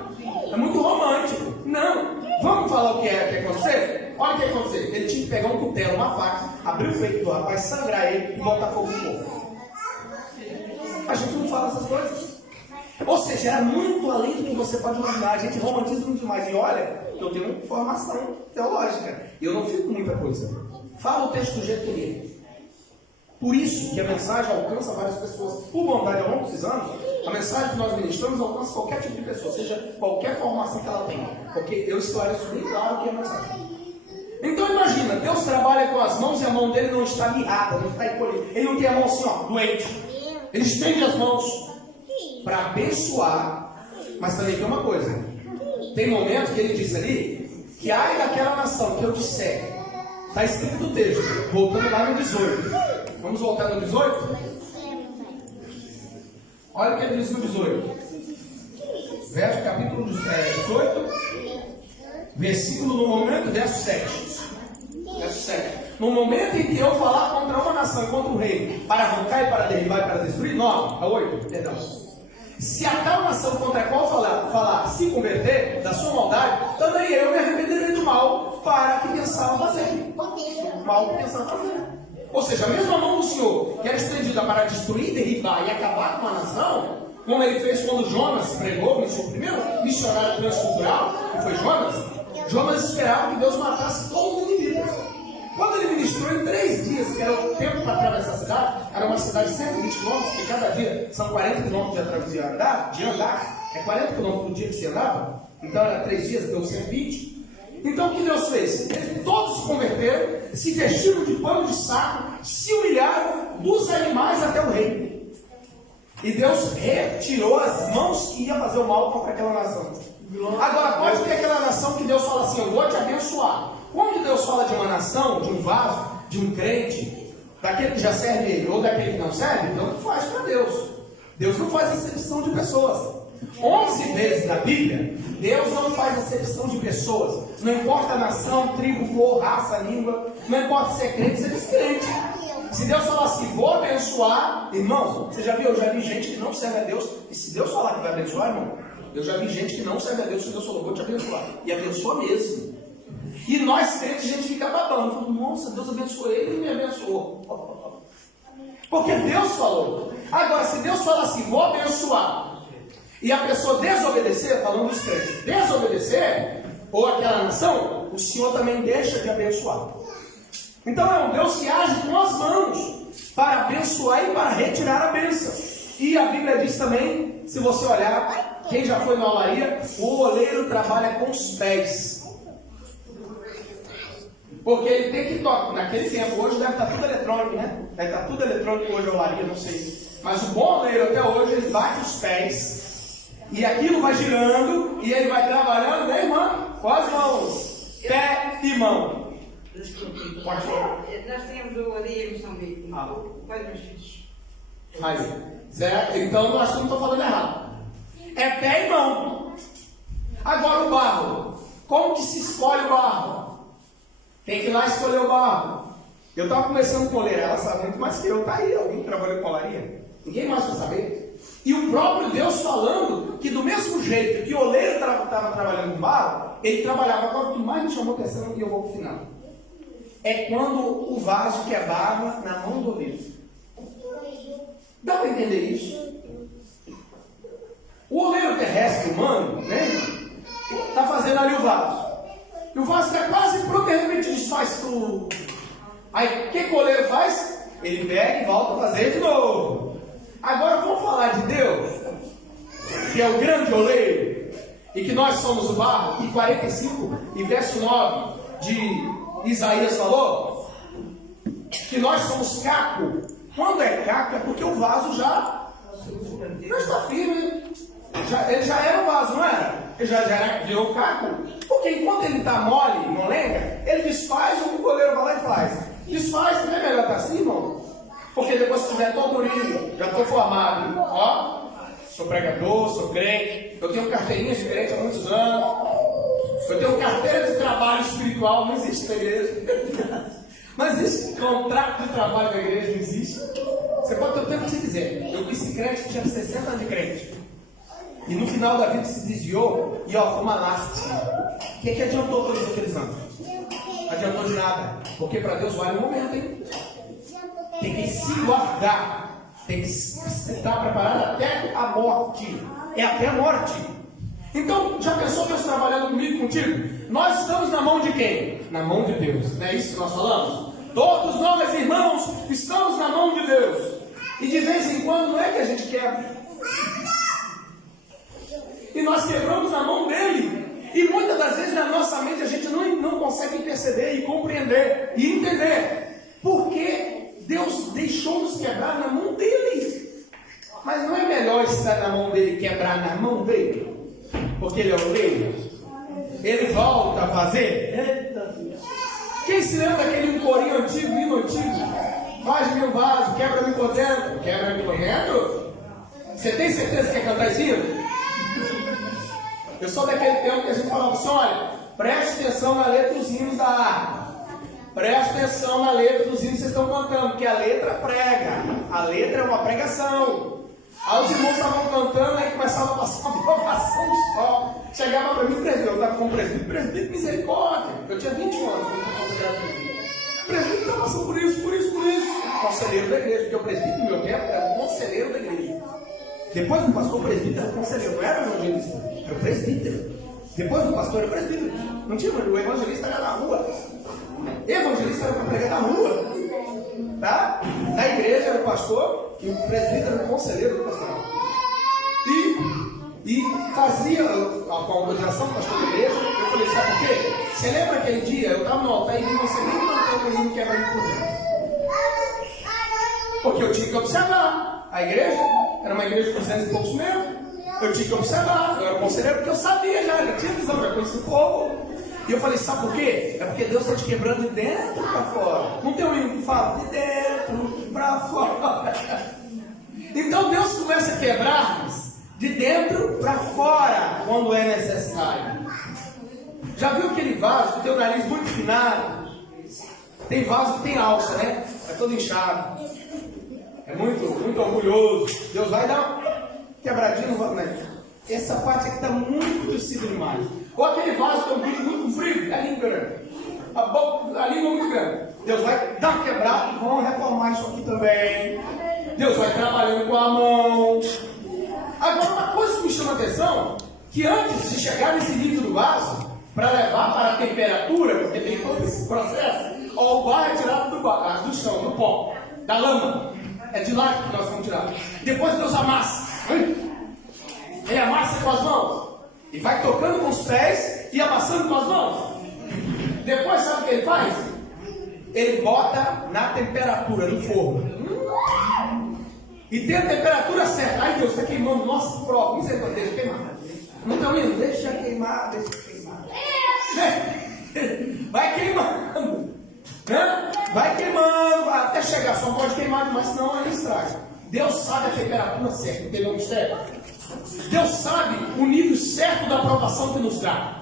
É muito romântico. Não. Vamos falar o que aconteceu? Olha o que aconteceu. Ele tinha que pegar um cutelo, uma faca, abrir o peito do rapaz, sangrar ele e botar fogo no corpo. A gente não fala essas coisas. Ou seja, era muito além do que você pode imaginar. A gente romantiza muito demais. E olha, eu tenho formação teológica. E eu não fico com muita coisa. Fala o texto do jeito que ele é. Por isso que a mensagem alcança várias pessoas. Por bondade, ao longo desses anos, a mensagem que nós ministramos alcança qualquer tipo de pessoa, seja qualquer formação que ela tenha. Porque eu esclareço bem claro que é a mensagem. Então imagina, Deus trabalha com as mãos e a mão dele não está mirrada, não está encolhida. Ele não tem a mão assim, ó, doente. Ele estende as mãos para abençoar. Mas também tem uma coisa. Tem momento que ele diz ali, que ai daquela nação que eu disser. Está escrito no texto, voltando lá no 18. Vamos voltar no 18? Olha o que ele diz no 18. Verso capítulo 18, versículo no momento, verso 7. Verso 7. No momento em que eu falar contra uma nação e contra um rei, para arrancar e para derribar e para destruir, 9 a 8, perdão. Se a tal nação contra a qual falar se converter da sua maldade, também eu me arrependerei do mal para que pensava fazer. Mal que pensava fazer. Ou seja, a mesma mão do Senhor que era estendida para destruir, derribar e acabar com a nação, como ele fez quando Jonas pregou, o primeiro missionário transcultural, que foi Jonas esperava que Deus matasse todos os inimigos. Quando ele ministrou em 3 dias, que era o tempo para atravessar a cidade, era uma cidade de 120 quilômetros, que cada dia são 40 quilômetros de andar, é 40 quilômetros por dia que você andava, então era 3 dias, deu 120. Então o que Deus fez? Eles todos se converteram, se vestiram de pano de saco, se humilharam dos animais até o rei. E Deus retirou as mãos que iam fazer o mal contra aquela nação. Agora pode ter aquela nação que Deus fala assim, eu vou te abençoar. Quando Deus fala de uma nação, de um vaso, de um crente, daquele que já serve ele ou daquele que não serve, Deus não faz para Deus. Deus não faz acepção de pessoas. 11 vezes na Bíblia, Deus não faz acepção de pessoas. Não importa a nação, tribo, cor, raça, língua. Não importa se é crente, se é descrente. Se Deus falar assim, vou abençoar, irmãos, você já viu? Eu já vi gente que não serve a Deus. E se Deus falar que vai abençoar, irmão, eu já vi gente que não serve a Deus. Se Deus falou, vou te abençoar. E abençoa mesmo. E nós crentes, a gente fica babando. Fala, nossa, Deus abençoou ele e me abençoou. Porque Deus falou. Agora, se Deus falar assim, vou abençoar, e a pessoa desobedecer, falando dos crentes, desobedecer, ou aquela nação, o Senhor também deixa de abençoar. Então é um Deus que age com as mãos para abençoar e para retirar a bênção. E a Bíblia diz também, se você olhar, quem já foi na olaria, o oleiro trabalha com os pés. Porque ele tem que tocar. Naquele tempo, hoje deve estar tudo eletrônico, né? Deve estar tudo eletrônico hoje a olaria, não sei. Mas o bom oleiro até hoje, ele bate os pés. E aquilo vai girando, e ele vai trabalhando, né, irmã? Com as mãos. Pé e mão. Pode falar. Nós temos olaria em Moçambique. Quais meus filhos? Aí, certo? Então nós não estamos falando errado. É pé e mão. Agora o barro. Como que se escolhe o barro? Tem que ir lá escolher o barro. Eu estava conversando com a oleira, ela sabe muito mais que eu. Está aí, alguém que trabalhou com olaria. Ninguém mais vai saber. E o próprio Deus falando que do mesmo jeito que o oleiro estava trabalhando com barro, ele trabalhava. Agora o que mais me chamou a atenção, e eu vou para o final, é quando o vaso quebrava na mão do oleiro. Dá para entender isso? O oleiro terrestre humano, né? Está fazendo ali o vaso. E o vaso está quase pronto, de repente desfaz tudo. Aí o que o oleiro faz? Ele pega e volta a fazer de novo. Agora vamos falar de Deus, que é o grande oleiro, e que nós somos o barro, e 45 e verso 9 de Isaías falou, que nós somos caco. Quando é caco é porque o vaso já está firme. Ele já era o vaso, não era? Ele já virou caco. Porque enquanto ele está mole, molenga, ele desfaz, o goleiro vai lá e faz. Desfaz, não é melhor estar assim, irmão? Porque depois que tiver todo mundo, já estou formado, ó, sou pregador, sou crente, eu tenho carteirinha de crente há muitos anos, eu tenho carteira de trabalho espiritual, não existe na igreja, não existe contrato de trabalho da igreja, não existe. Você pode ter o tempo que você quiser. Eu conheci crente, tinha 60 anos de crente, e no final da vida se desviou, e ó, foi uma lástima. O que adiantou todos aqueles anos? Não adiantou de nada, porque para Deus vale o momento, hein? Tem que se guardar, tem que estar preparado até a morte. É até a morte. Então, já pensou Deus trabalhando comigo, contigo? Nós estamos na mão de quem? Na mão de Deus. Não é isso que nós falamos? Todos nós, irmãos, estamos na mão de Deus. E de vez em quando não é que a gente quebra. E nós quebramos na mão dele. E muitas das vezes na nossa mente a gente não consegue perceber e compreender e entender. Por que Deus deixou-nos quebrar na mão dele? Mas não é melhor estar na mão dele e quebrar na mão dele? Porque ele é o rei. Ele volta a fazer. Quem se lembra daquele corinho antigo, hino antigo? Faz-me um vaso, quebra-me por dentro. Quebra-me por dentro? Você tem certeza que quer cantar esse hino? Eu sou daquele tempo que a gente falava assim, olha, preste atenção na letra dos hinos da harpa. Preste atenção na letra dos hinos que vocês estão cantando, porque a letra prega. A letra é uma pregação. Aí os irmãos estavam cantando, aí começava a passar uma provação só. Chegava para mim, presbítero, eu estava com o presbítero, misericórdia. Eu tinha 21 anos quando eu considerava presbítero. O presbítero estava passando por isso. Conselheiro da igreja, porque o presbítero no meu tempo era o conselheiro da igreja. Depois do pastor, o presbítero era o conselheiro, não era o evangelista, era o presbítero. Depois do pastor, era o presbítero. Não tinha, o evangelista era na rua. Evangelista era para pregar na rua. Tá? Na igreja era o pastor e o presbítero era o conselheiro do pastoral. E fazia a autorização do pastor da igreja. Eu falei, sabe por quê? Você lembra aquele dia? Eu estava no altar e vi você nem cantando o hino quebra de por dentro. Porque eu tinha que observar. A igreja era uma igreja de 200 e poucos metros. Eu tinha que observar. Eu era conselheiro porque eu sabia já tinha visão, já conhecia o povo. E eu falei, sabe por quê? É porque Deus está te quebrando de dentro para fora. Não tem um hino que fala de dentro para fora. Então Deus começa a quebrar-nos de dentro para fora quando é necessário. Já viu aquele vaso que tem o nariz muito finado? Tem vaso que tem alça, né? É todo inchado. É muito orgulhoso. Deus vai dar uma quebradinha no vaso, né? Essa parte aqui está muito descida demais. Ou aquele vaso que tem um bico muito comprido, a língua grande. A língua muito grande. Deus vai dar uma quebrada e vamos reformar isso aqui também. Deus vai trabalhando com a mão. Agora, uma coisa que me chama a atenção, que antes de chegar nesse nível do vaso, para levar para a temperatura, porque tem todo esse processo, ó, o barro é tirado do chão, do pó, da lama. É de lá que nós vamos tirar. Depois Deus amassa. Ele amassa com as mãos. E vai tocando com os pés e amassando com as mãos. Depois sabe o que ele faz? Ele bota na temperatura, no forno. E tem a temperatura certa. Ai Deus, está queimando. Nossa, prova. Não sei quando deixa queimar. Não estão indo? Deixa queimar, deixa queimar. Vai queimando. Vai queimando até chegar. Só pode queimar demais, senão aí estraga. Deus sabe a temperatura certa. Entendeu o mistério? Deus sabe o nível certo da aprovação que nos dá.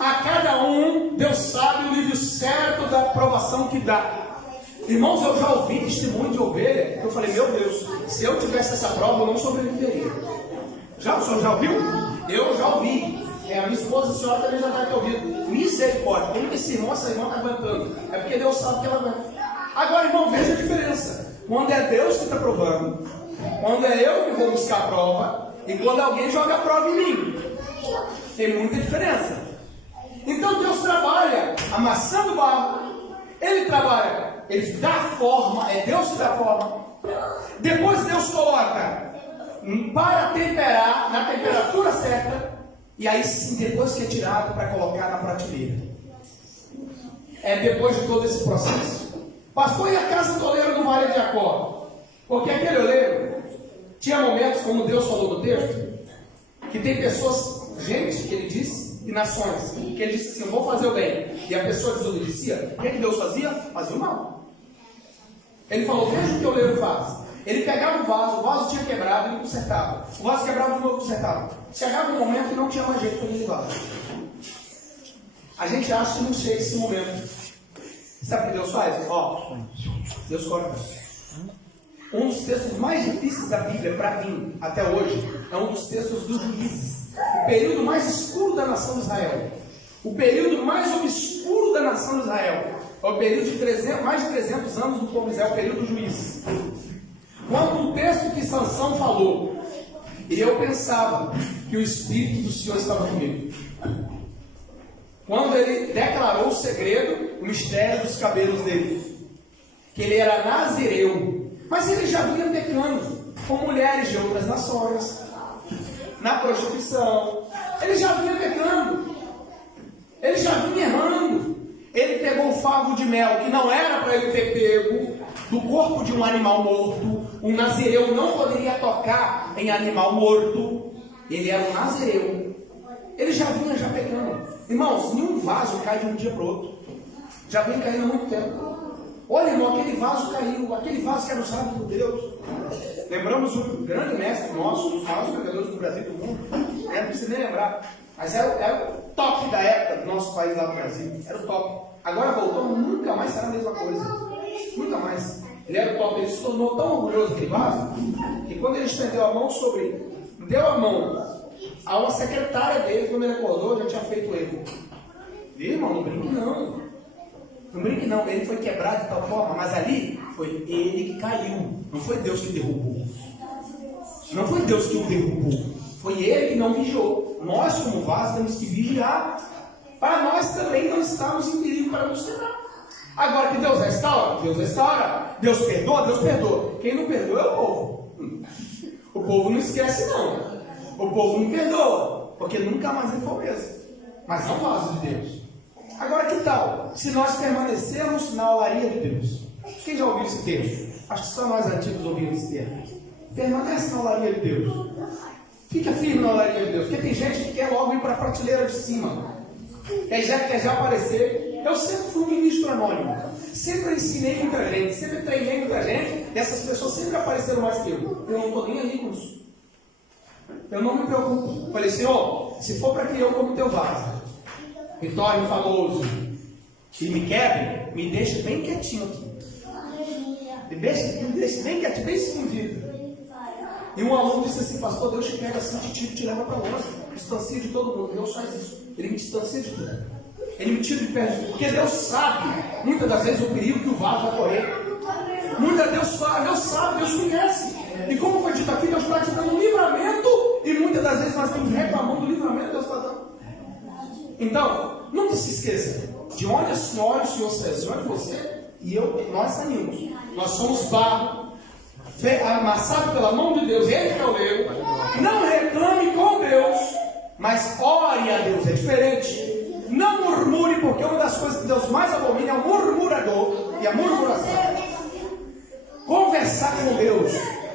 A cada um, Deus sabe o nível certo da aprovação que dá. Irmãos, eu já ouvi testemunho de ovelha. Eu falei, meu Deus, se eu tivesse essa prova, eu não sobreviveria. O senhor já ouviu? Eu já ouvi. A minha esposa, a senhora também já deve ter ouvido. Misericórdia. Como que esse irmão, essa irmã está aguentando? É porque Deus sabe que ela aguenta. Agora, irmão, veja a diferença. Quando é Deus que está provando, quando é eu que vou buscar a prova, e quando alguém joga a prova em mim. Tem muita diferença. Então Deus trabalha amassando barro. Ele trabalha, ele dá forma, é Deus que dá forma. Depois Deus coloca para temperar na temperatura certa. E aí sim, depois que é tirado para colocar na prateleira. É depois de todo esse processo. Pastor, e a casa do oleiro do Vale de Jacó? Porque aquele oleiro tinha momentos, como Deus falou no texto, que tem pessoas, gente, que ele disse, e nações, que ele disse assim, eu vou fazer o bem. E a pessoa desobedecia. O que Deus fazia? Fazia o mal. Ele falou, veja o que o oleiro faz. Ele pegava o vaso tinha quebrado e ele consertava. O vaso quebrava de novo, consertava. Chegava um momento que não tinha mais jeito para ele levar. A gente acha que não chega esse momento. Sabe o que Deus faz? Deus corta. Um dos textos mais difíceis da Bíblia, para mim, até hoje, é um dos textos dos Juízes. O período mais escuro da nação de Israel. O período mais obscuro da nação de Israel. É o período de mais de 300 anos do povo de Israel, o período dos Juízes. Quando o texto que Sansão falou, e eu pensava que o Espírito do Senhor estava comigo. Quando ele declarou o segredo, o mistério dos cabelos dele, que ele era nazireu, mas ele já vinha pecando com mulheres de outras nações, na prostituição, ele já vinha pecando, ele já vinha errando. Ele pegou o favo de mel, que não era para ele ter pego, do corpo de um animal morto. Um nazireu não poderia tocar em animal morto. Ele era um nazireu. Ele já vinha pecando. Irmãos, nenhum vaso cai de um dia para o outro. Já vem caindo há muito tempo. Olha, irmão, aquele vaso caiu. Aquele vaso que era usado por Deus. Lembramos o grande mestre nosso, um dos maiores pregadores do Brasil e do mundo. Não precisa nem lembrar. Mas era o top da época do nosso país lá no Brasil. Era o top. Agora voltou, nunca mais será a mesma coisa. Nunca mais. Ele era o top. Ele se tornou tão orgulhoso aquele vaso, que quando ele estendeu a mão sobre... Deu a mão a uma secretária dele, quando ele acordou, já tinha feito erro. Viu, irmão? Não brinque não. Não brinque não. Ele foi quebrado de tal forma, mas ali foi ele que caiu. Não foi Deus que derrubou. Não foi Deus que o derrubou. Foi ele que não vigiou. Nós, como vaso, temos que vigiar. Para nós também não estamos em perigo para nos quebrar. Agora que Deus restaura, Deus restaura. Deus perdoa, Deus perdoa. Quem não perdoa é o povo. O povo não esquece não. O povo não perdoa, porque nunca mais ele foi o mesmo. Mas é um vaso de Deus. Agora que tal, se nós permanecermos na olaria de Deus? Quem já ouviu esse texto? Acho que só nós antigos ouvimos esse termo. Permanece na olaria de Deus. Fica firme na olaria de Deus. Porque tem gente que quer logo ir para a prateleira de cima. Quer já aparecer. Eu sempre fui um ministro anônimo. Sempre ensinei muita gente. Sempre treinei muita gente. E essas pessoas sempre apareceram mais que eu. Eu não estou nem aí com isso. Eu não me preocupo. Falei, Senhor, se for para que eu como teu vaso, me torne famoso e me quebre, me deixe bem quietinho aqui. Me deixe bem quietinho, bem escondido. E um aluno disse assim, pastor, Deus te pega assim, te leva para longe. Distancia de todo mundo. Deus faz isso. Ele me distancia de tudo. Ele me tira de perto de tudo. Porque Deus sabe, muitas das vezes, o perigo que o vaso vai correr. Deus sabe, Deus conhece. E como foi dito aqui, Deus está te dando um livramento. E muitas das vezes nós estamos reclamando do livramento que Deus está dando. Então, nunca se esqueça, de onde o Senhor seleciona você e nós saímos. Nós somos barro, amassado pela mão de Deus, Ele que é o oleiro. Não reclame com Deus, mas ore a Deus, é diferente. Não murmure, porque uma das coisas que Deus mais abomina é o murmurador e a murmuração. Conversar com Deus,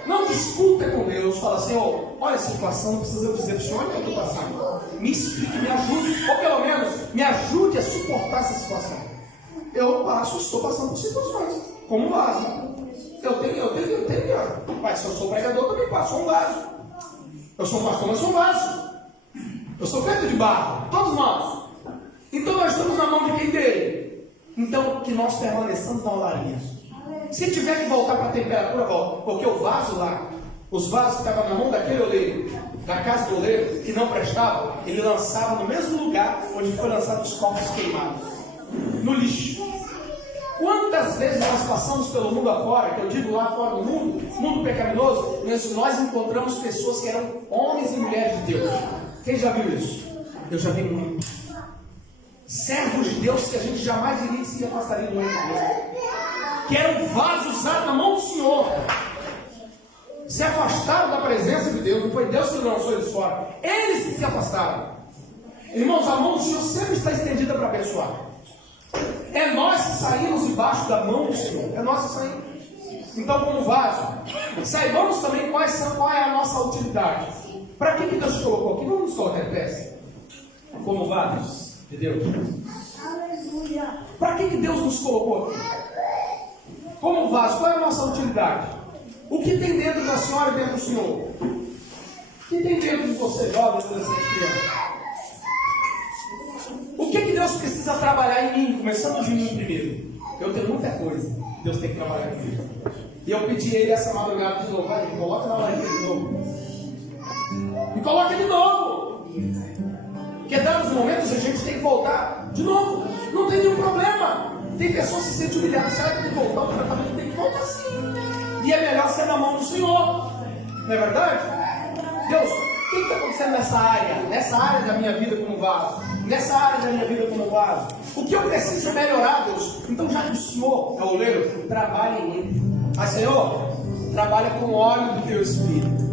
não discuta com Deus, fala assim, olha a situação, não precisa eu dizer para o Senhor o que eu estou passando. Me explique, me ajude, ou pelo menos me ajude a suportar essa situação. Eu estou passando por situações, como um vaso. Eu tenho, mas se eu sou pregador, também passo, sou um vaso. Eu sou um pastor, mas sou um vaso. Eu sou feito de barro, todos nós. Então nós estamos na mão de quem dele? Então que nós permaneçamos na olaria. Se tiver que voltar para a temperatura, volta. Porque o vaso lá, os vasos que estavam na mão daquele oleiro, da casa do oleiro, que não prestava, ele lançava no mesmo lugar onde foi lançado os corpos queimados, no lixo. Quantas vezes nós passamos pelo mundo afora, que eu digo lá fora do mundo pecaminoso, nós encontramos pessoas que eram homens e mulheres de Deus. Quem já viu isso? Eu já vi muito. Servos de Deus que a gente jamais diria que se afastaria do reino de Deus. Que eram vasos usados na mão do Senhor. Se afastaram da presença de Deus, não foi Deus que lançou eles fora. Eles que se afastaram. Irmãos, a mão do Senhor sempre está estendida para abençoar. É nós que saímos debaixo da mão do Senhor. É nós que saímos. Então, como vaso, saibamos também qual é a nossa utilidade. Para que Deus te colocou aqui? Vamos nos colocar em pé. Como vasos de Deus. Para que Deus nos colocou aqui? Como vaso, qual é a nossa utilidade? O que tem dentro da senhora e dentro do Senhor? O que tem dentro de você, jovem, adolescente, criança? O que Deus precisa trabalhar em mim, começando de mim primeiro? Eu tenho muita coisa que Deus tem que trabalhar comigo. E eu pedi a Ele essa madrugada de novo, vai, me coloca na larinha de novo. Me coloca de novo. Porque dados momentos a gente tem que voltar de novo. Não tem nenhum problema. Tem pessoas que se sentem humilhadas, será que tem que voltar? O tratamento tem que voltar sim. E é melhor ser na mão do Senhor. Não é verdade? Deus, o que está acontecendo nessa área? Nessa área da minha vida como vaso? Nessa área da minha vida como vaso? O que eu preciso melhorar, Deus? Então, já que o Senhor é o oleiro, trabalhe em Ele. Mas, Senhor, trabalha com o óleo do Teu Espírito.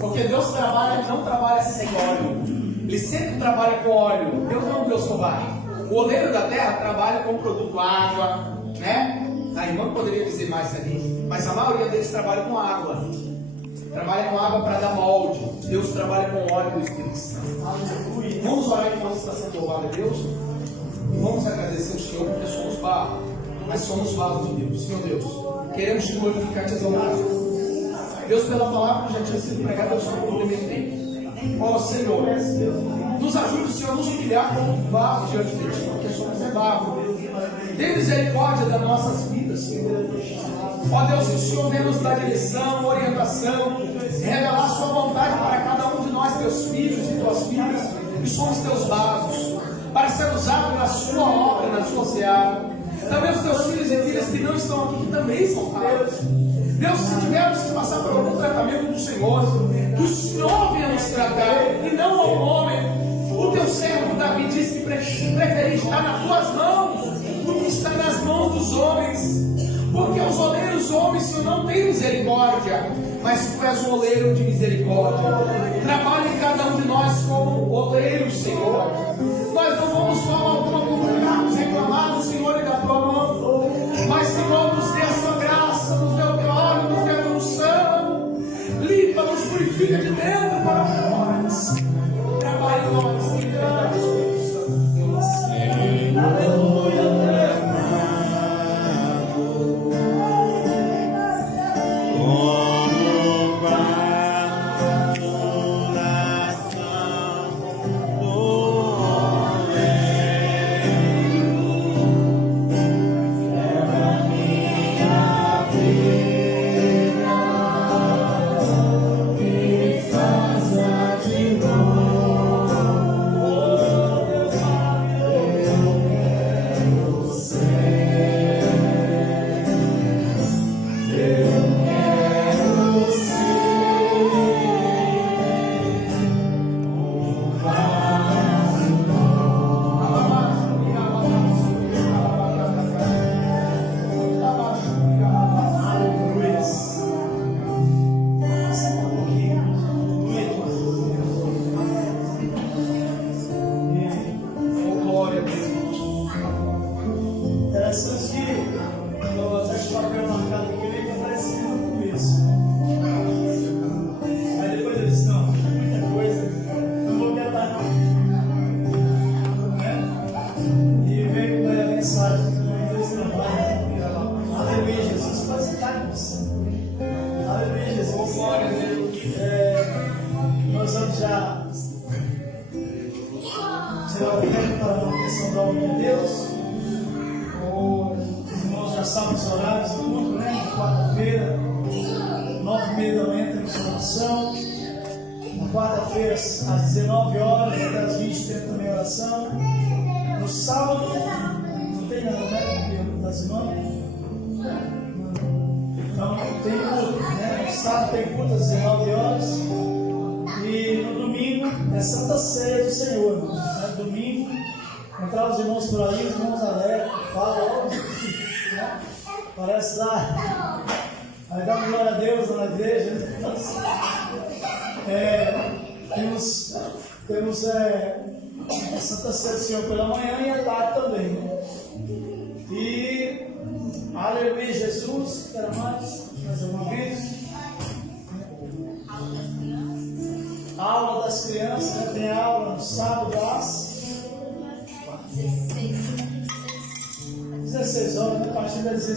Porque Deus trabalha, não trabalha sem óleo. Ele sempre trabalha com óleo. Deus não é um Deus covarde. O oleiro da terra trabalha com o produto água, né? A irmã poderia dizer mais ali, mas a maioria deles trabalha com água. Trabalha com água para dar molde. Deus trabalha com o óleo do Espírito Santo. Vamos orar enquanto está sendo louvado a Deus. E vamos agradecer ao Senhor porque somos barro, mas somos vasos de Deus. Senhor Deus, queremos te glorificar e te exaltar. Deus, pela palavra que já tinha sido pregada, eu só complementei. Ó Senhor, nos ajude, Senhor, a nos humilhar como vasos diante de Ti, porque somos barro. Dê misericórdia das nossas vidas, Senhor. Ó Deus, que o Senhor venha nos dar direção, orientação, revelar a Sua vontade para cada um de nós, Teus filhos e Tuas filhas, que somos Teus vasos, para ser usados na Sua obra, na Sua seara. Também os Teus filhos e filhas que não estão aqui, que também são Teus. Deus, se tivermos que passar por algum tratamento do Senhor, que o Senhor venha nos tratar, e não ao homem. O Teu servo Davi disse que preferia estar nas Tuas mãos do que estar nas mãos dos homens. Porque os oleiros homens, Senhor, não têm misericórdia, mas Tu és um oleiro de misericórdia. Trabalhe em cada um de nós como oleiro, Senhor. Nós não vamos forma alguma comunicarmos, reclamar do Senhor e da Tua mão, mas, Senhor, nos dê a Sua graça, nos dê o Teu óleo, nos dê a Tua unção, limpa-nos, purifica de dentro para fora. Trabalhe em nós, Senhor. Oh tempo para a manutenção da obra de Deus. Os irmãos já sabem os horários do culto, né? Na quarta-feira, 9h30 da manhã, temos oração. Na quarta-feira, às 19 horas, até às 20 tem também oração. No sábado, não tem nada, né? Das irmãs. Então, tem culto, né? No sábado tem culto às 19 horas. E no domingo é Santa Ceia do Senhor. Né? Domingo, entrar os irmãos por aí, os irmãos alegres, falam, né? Parece lá. Aí dá glória a Deus na igreja. Temos a Santa Ceia do Senhor pela manhã e à tarde também. Né? E aleluia, Jesus. Quero mais uma vez. Aula das crianças, né? Tem aula no sábado às 16 horas, né? A partir das 16